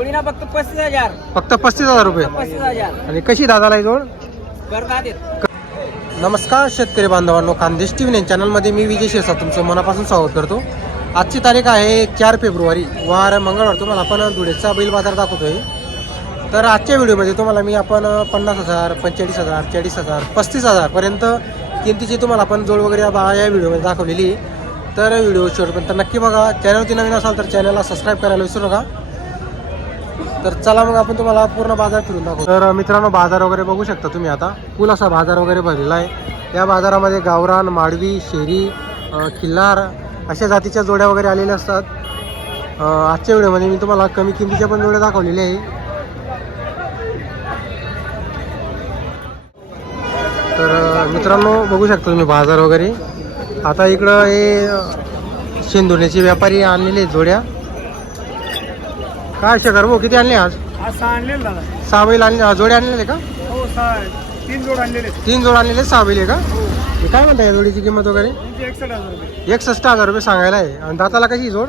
फक्त पस्तीस हजार. फक्त पस्तीस हजार रुपये. पस्तीस हजार. आणि कशी दादाला ही जोड? करता देत नमस्कार शेतकरी बांधवांनो खानदेश टी व्ही चॅनलमध्ये मी विजय शिरसा तुमचं मनापासून स्वागत करतो. आजची तारीख आहे चार फेब्रुवारी वार मंगळवार. तुम्हाला आपण धुळेचा बैल बाजार दाखवतोय. तर आजच्या व्हिडिओमध्ये तुम्हाला मी आपण पन्नास हजार पंचेचाळीस हजार चाळीस हजार पस्तीस हजारपर्यंत किमतीची तुम्हाला आपण जोड वगैरे बा- या व्हिडिओमध्ये दाखवलेली. तर व्हिडिओ शेवटपर्यंत नक्की बघा. चॅनलवरती नवीन असाल तर चॅनलला सबस्क्राईब करायला विसरू नका. तर चला मग आपण तुम्हाला पूर्ण बाजार फिरून दाखवू. तर मित्रांनो बाजार वगैरे बघू शकता तुम्ही आता. फुल असा बाजार वगैरे भरलेला आहे. या बाजारामध्ये गावरान माडवी शेरी खिल्लार अशा जातीच्या जोड्या वगैरे आलेल्या असतात. आजच्या व्हिडिओमध्ये मी तुम्हाला कमी किमतीच्या पण जोड्या दाखवलेल्या आहे. तर मित्रांनो बघू शकता तुम्ही बाजार वगैरे. आता इकडं हे शेंदुण्याचे व्यापारी आणलेले जोड्या. काय शकर भाऊ किती आणले आज? आज सहा आणलेलं दादा. सहा बैल आणले. जोडे आणलेले का? हो सहा तीन जोड आणलेले तीन जोड आणलेले सहा बैल आहे का? हे. काय म्हणता या जोडीची किंमत वगैरे? त्यांचे एकसष्ट हजार रुपये. एकसष्ट हजार रुपये सांगायला आहे. आणि दाताला कशी ही जोड?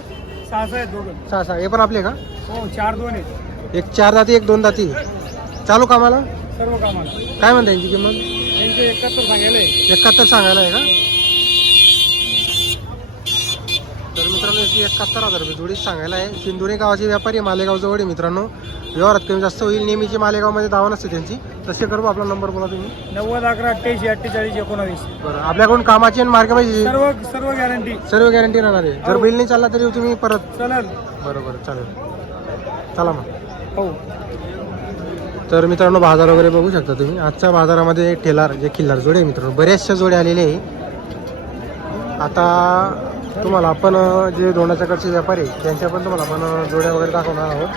सहा सहा आहेत दोघं. सहा सहा. हे पण आपले का? हो चार दोन आहेत. एक चार दाती एक दोन दाती. चालू कामाला? सर्व कामाला. काय म्हणता यांची किंमत? त्यांचे एकाहत्तर सांगायला एकाहत्तर सांगायला आहे का तर मित्रांनो याची एकाहत्तर हजार रुपये जोडीच सांगायला आहे. सिंदुरी गावाचे व्यापारी मालेगाव जवळ आहे मित्रांनो. व्यवहारात कमी जास्त होईल नेहमीची मालेगावमध्ये दावा नसते त्यांची. तसे करू आपला नंबर बोला तुम्ही. नव्वद अकरा अठ्ठ्याऐंशी अठ्ठेचाळीस एकोणावीस. बरं आपल्याकडून कामाची आणि मार्ग पाहिजे सर्व सर्व गॅरंटी सर्व गॅरंटी राहणार आहे. जर बिल नाही चालला तरी तुम्ही परत चलल. बरोबर चालेल. चला मग. हो. तर मित्रांनो बाजार वगैरे बघू शकता तुम्ही. आजच्या बाजारामध्ये ठेलार जे खिल्लार जोडे मित्रांनो बऱ्याचशा जोडे आलेले आहे. आता तुम्हाला आपण जे दोंडाच्याकडचे व्यापारी त्यांच्या पण तुम्हाला आपण जोड्या वगैरे दाखवणार आहोत.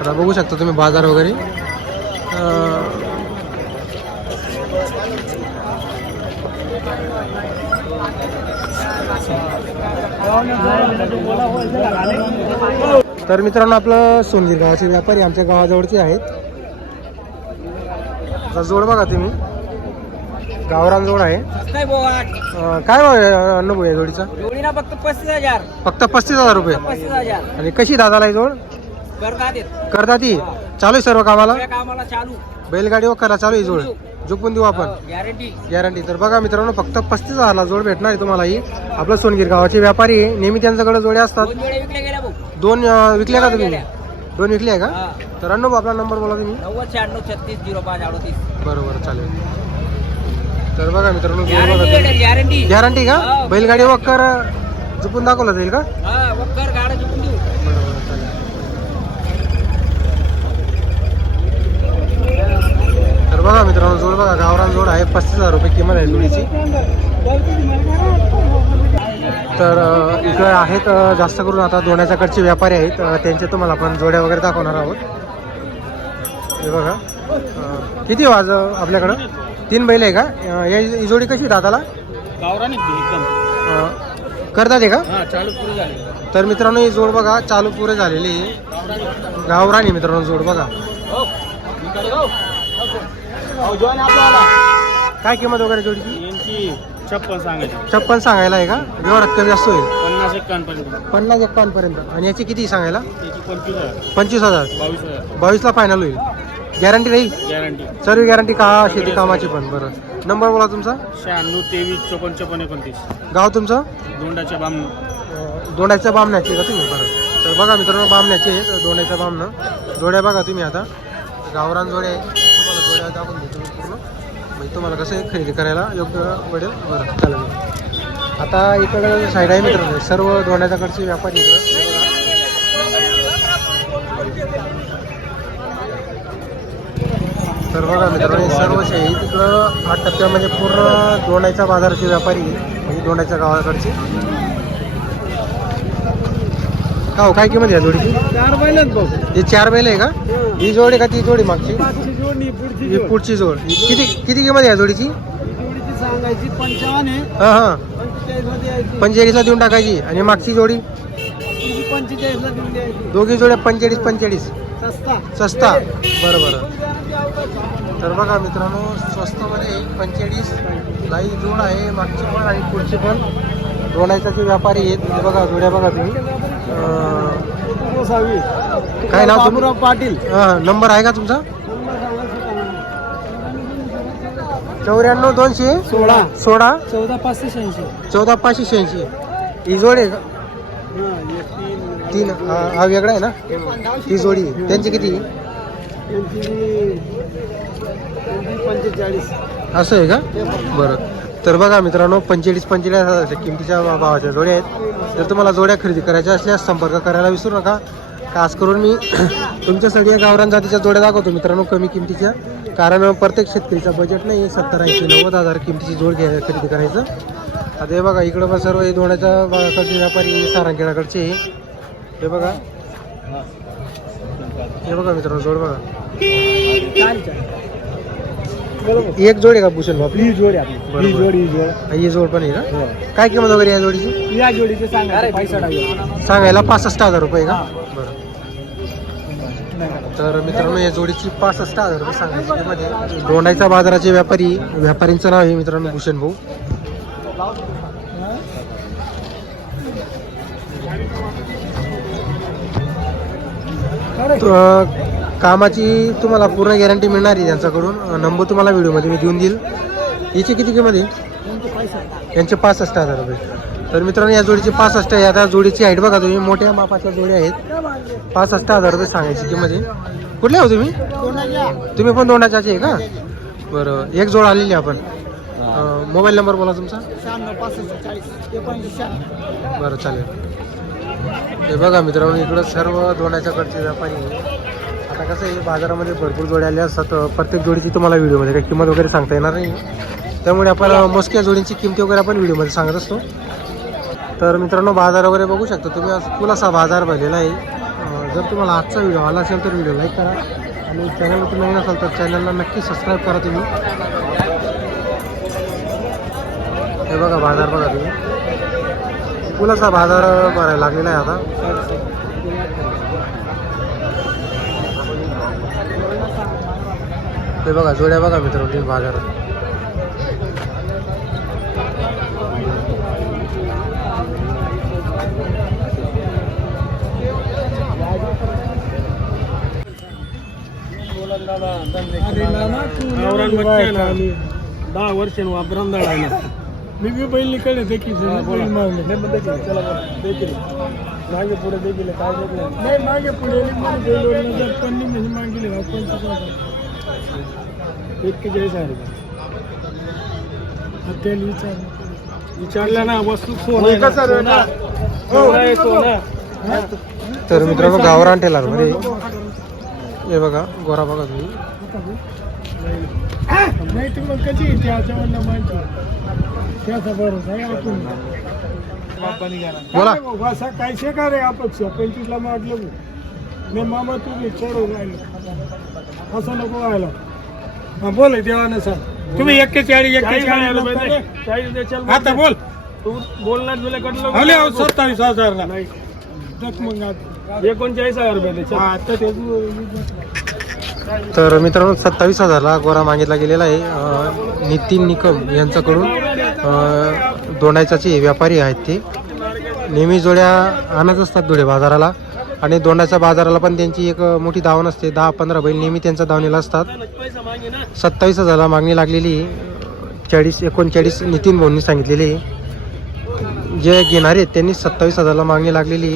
आता बघू शकता तुम्ही बाजार वगैरे. तर मित्रांनो आपलं सोनगीर गावाचे व्यापारी आमच्या गावाजवळचे आहेत. जोड बघा तुम्ही. गावरान जोड आहे. काय अं, काय भाव आहे, आहे जोडीचा? जोडीना फक्त पस्तीस हजार. फक्त पस्तीस हजार रुपये. पस्तीस हजार. आणि कशी दादाला ही. जोड करता ती चालू आहे सर्व कामाला? सगळ्या कामाला चालू. बैलगाडी वगैरे चालू आहे जोड. झोपून देऊ आपण. गॅरंटी गॅरंटी तर बघा मित्रांनो फक्त पस्तीस हजारला जोड भेटणार आहे तुम्हाला ही. आपलं सोनगीर गावाचे व्यापारी आहे. नेहमी त्यांच्याकडे जोड्या असतात. दोन जोड्या विकल्या गेल्या भाऊ. दोन अं, विकल्या का तुम्ही. दोन विकले आहे का? हा. तर अनुभव आपला नंबर बोला तुम्ही. नव्वद शहाण्णव छत्तीस झिरो पाच अडोतीस. बरोबर चालेल. तर बघा मित्रांनो गॅरंटी गॅरंटी का? हो. बैलगाडी वक्कर झुपून दाखवलं जाईल का? हा वक्कर गाडा देऊ. तर बघा मित्रांनो जोड बघा गावरान जोड आहे पस्तीस हजार रुपये किंमत आहे जोडीची. तर इकडे आहेत जास्त करून आता दोण्याच्याकडचे व्यापारी आहेत त्यांचे तुम्हाला आपण जोड्या वगैरे दाखवणार आहोत. हे बघा. किती वाज आपल्याकडं? तीन बैल आहे का? अ, या ही जोडी कशी दादाला? गावरान एकदम. अ, करतात आहे का? हा चालू पुरे झाले. तर मित्रांनो ही जोड बघा चालू पुरे झालेली आहे. गावरान आहे मित्रांनो जोड बघा. काय किंमत वगैरे जोडीची? छप्पन सांगायची. छप्पन सांगायला आहे का? व्यवहारात कमी जास्त होईल. पन्नास एकावन्न पन्नास एकावन्नपर्यंत आणि याची किती सांगायला? त्याची पंचवीस हजार. पंचवीस हजार. बावीस हजार. बावीसला फायनल होईल. गॅरंटी राहील? गॅरंटी सर्व गॅरंटी का शेती कामाची पण? बरं. नंबर बोला तुमचा. शहाण्णव तेवीस चोपन्न चोपन्न एकोणतीस. गाव तुमचं? दोंडाच्या बाम अं, दोंडाच्या बामण्याचे का तुम्ही? बरं. तर बघा मित्रांनो बामण्याचे आहेत दोंडाच्या बामणं. जोड्या बघा तुम्ही आता. गावरान जोड्या आहे तुम्हाला जोड्या दाखवून देतो मी पूर्ण. म्हणजे तुम्हाला कसं आहे खरेदी करायला योग्य पडेल बरं चालेल आता इकडं साईड आहे मित्रांनो. सर्व दोंडाच्याकडचे व्यापारी इकडं. तर बघा मित्रांनो सर्व शाही तिकडं आठ टप्प्यामध्ये पूर्ण दोंडाच्या बाजाराचे व्यापारी आहे, म्हणजे दोंडाच्या गावाकडचे. का हो? काय किंमत या जोडीची? चार महिन्यात बघ ही चार बैल आहे का? ही जोड आहे का ती जोडी मागची? मागची जोड पुढची ही पुढची जोड. ही किती किती किंमत या जोडीची? जोडीची सांगायची पंचावन्न आहे. हां हां. पंचेचाळीसमध्ये यायची पंचेचाळीसला देऊन टाकायची. आणि मागची जोडी? तुझी पंचेचाळीसला देऊन द्यायची. दोघी जोड्या पंचेचाळीस पंचेचाळीस. सस्ता. सस्ता. बरं बरं तर बघा मित्रांनो स्वस्तमध्ये पंचेचाळीस लाई जोड आहे. मागची पण आणि पुढची पण. दोनायचा जे व्यापारी आहेत ते बघा जोड्या बघा तुम्ही. सहावी काय नाव? बाबूराव पाटील. हा, नंबर आहे का तुमचा? चौऱ्याण्णव दोनशे सोळा. सोळा. चौदा पाचशे शहाऐंशी. चौदा पाचशे शहाऐंशी. ही जोड आहे का? तीन हा हा वेगळा आहे ना? ती जोडी आहे. त्यांची किती पंचेचाळीस. असं आहे का? बरं. तर बघा मित्रांनो पंचेचाळीस पंचेचाळीस हजाराच्या किमतीच्या भावाच्या जोड्या आहेत. जर तुम्हाला जोड्या खरेदी करायच्या असल्यास संपर्क करायला विसरू नका. खास करून मी तुमच्यासाठी या गावरान जातीच्या जोड्या दाखवतो मित्रांनो कमी किमतीच्या. कारण प्रत्येक शेतकरीचा बजेट नाही सत्तर ऐंशी नव्वद हजार किमतीची जोड घ्या खरेदी करायचं. आता हे बघा इकडं बघा सर्व हे दोण्याच्या भागाकडचे व्यापारी सारंगखेडाकडचे हे. बघा. हे बघा मित्रांनो जोड बघा. एक जोड आहे का भूषण बाप ही जोडी आपली. बरोबर. ही जोडी ही जोड. ही जोड पण आहे का? काय किंमत वगैरे या जोडीची? या जोडीचे सांगा पैसा सांगायला पासष्ट हजार रुपये का? हा. बरं. तर मित्रांनो या जोडीची पासष्ट हजार रुपये सांगायची किंमत आहे. दोंडाईचा बाजाराचे व्यापारी व्यापारींचं नाव आहे मित्रांनो भूषण भाऊ. त- कामाची तुम्हाला पूर्ण गॅरंटी मिळणार आहे त्यांच्याकडून. नंबर तुम्हाला व्हिडिओमध्ये मी देऊन देईल. याची किती किंमत आहे? यांचे पासष्ट हजार रुपये. तर मित्रांनो या जोडीची पासष्ट आहे. आता जोडीची हाईट बघा तुम्ही. मोठ्या मापाच्या जोड्या आहेत. पासष्ट हजार रुपये सांगायची किंमत आहे. कुठले आहो तुम्ही? तुम्ही पण दोंडाच्याचे आहे का? बरं एक जोड आलेली आहे आपण. मोबाईल नंबर बोला तुमचा. बरं चालेल. हे बघा मित्रांनो इकडं सर्व दोंडाच्याकडचे व्यापारी आता कसं आहे बाजारामध्ये भरपूर जोड्या आल्या असतात. प्रत्येक जोडीची तुम्हाला व्हिडिओमध्ये काही किंमत वगैरे सांगता येणार नाही. त्यामुळे आपण मोजक्या जोडींची किमती वगैरे आपण व्हिडिओमध्ये सांगत असतो. तर मित्रांनो बाजार वगैरे बघू शकता तुम्ही. फुल असा बाजार भरलेला आहे. जर तुम्हाला आजचा व्हिडिओ आला असेल तर व्हिडिओ लाईक करा. आणि चॅनलवर तुम्ही नवीन असाल तर चॅनलला नक्की सबस्क्राईब करा तुम्ही. हे बघा बाजार बघा तुम्ही. फुल असा बाजार भरायला लागलेला आहे आता. हे बघा जोड्या बघा मित्रांनो तुम्ही बाजारात. दहा वर्ष वापरून मी बी बैल कडे देखील देखील मागे पुढे देखील काय नाही मागे पुढे मागेले पंचवीस एक्केचाळीस हजार त्याला विचार विचारलं ना वस्तू सोनं सोनं सोनं तर मित्रांनो गावरान टेलरमध्ये हे बघा गोरा बघा तुम्ही. नाही तर मग माहिती त्याचा भरोसा आहे आपण. बोला. असा काय शे का रे अपेक्षा? पंचवीसला मागलं मी. मी मामा तुझे चढून राहिलो. असं नको व्हायला. हा बोल देवानं सांग. तुम्ही एक्केचाळीस एक्केचाळीस आता बोल. तू बोलणार तुला कडलं सत्तावीस हजार नाही. मग आता एकोणचाळीस हजार रुपये तर मित्रांनो सत्तावीस हजारला गोरा मागितला गेलेला आहे नितीन निकम यांच्याकडून. दोंडायचाचे व्यापारी आहेत ते. नेहमी जोड्या आणत असतात धुळे बाजाराला. आणि दोंडाच्या बाजाराला पण त्यांची एक मोठी दावण असते दहा पंधरा बैल नेहमी त्यांच्या दावणीला असतात सत्तावीस हजारला मागणी लागलेली. चाळीस एकोणचाळीस नितीन भाऊंनी सांगितलेली. जे घेणारे आहेत त्यांनी सत्तावीस हजारला मागणी लागलेली.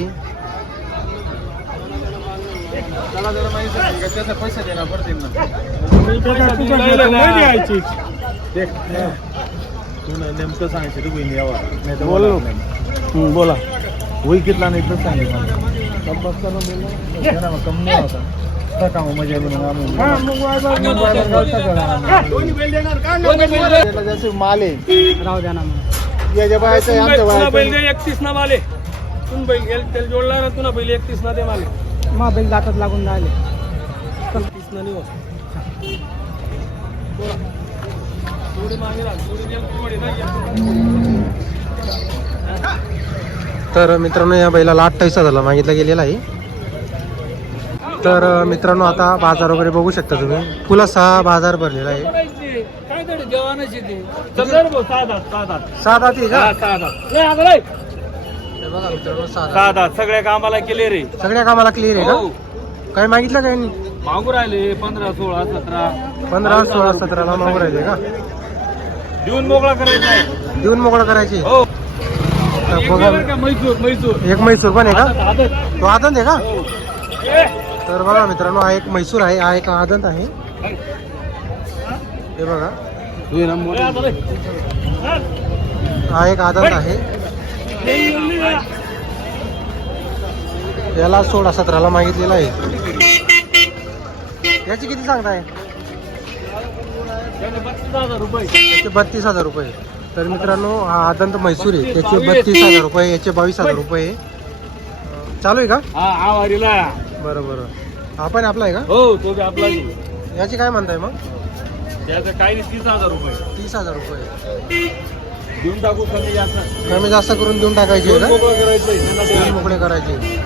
नेमकं सांगायचं. बोला होई कितला नाही तर सांगितलं मग जसे राहू द्या ना याच्या बायचं आमच्या बैल बायचं दे एकतीस ना माले तुम बैल गेल त्याला जोडला ना तुला बैल एकतीस ना दे माले मा बैल दातात लागून राहिले एकतीस ना नाही होत. बोला. मागे राहा. थोडी गेल, नाही गेल. तर मित्रांनो या बैलाला अठ्ठावीस हजारला मागितला गेलेला आहे. तर मित्रांनो आता बाजार वगैरे बघू शकता तुम्ही. फुलासा बाजार भरलेला आहे. सहा सहा. सात आती का? सहा. हे बघा मित्रांनो सगळ्या कामाला केले रे सगळ्या कामाला क्लिअर आहे हो. का काय मागितलं काय यांनी? मागू राहिले पंधरा सोळा सतरा. पंधरा सोळा सतराला मागू राहिले का? देऊन मोकळा करायचा आहे. देऊन मोकळा करायची? हो. तर बघा. एक म्हैसूर पण आहे का. तो आदंत आहे का? हो. तर बघा मित्रांनो हा एक म्हैसूर आहे हा एक आदंत आहे. हे बघा. हा एक आदंत आहे. याला सोळा सतराला मागितलेला आहे. याची किती सांगताय? बत्तीस हजार रुपये. त्याचे बत्तीस हजार रुपये. तर मित्रांनो हा आदंत म्हैसूर आहे. त्याचे बत्तीस हजार रुपये याचे बावीस हजार रुपये चालू आहे का? बरं बरं. हा पण आपला आहे का? हो तो बी आपला. याची काय म्हणताय मग? त्याचं काही नाही तीस हजार रुपये. तीस हजार रुपये. देऊन टाकू कमी जास्त. कमी जास्त करून देऊन टाकायचे देऊन आहे का? मोकळं करायचे.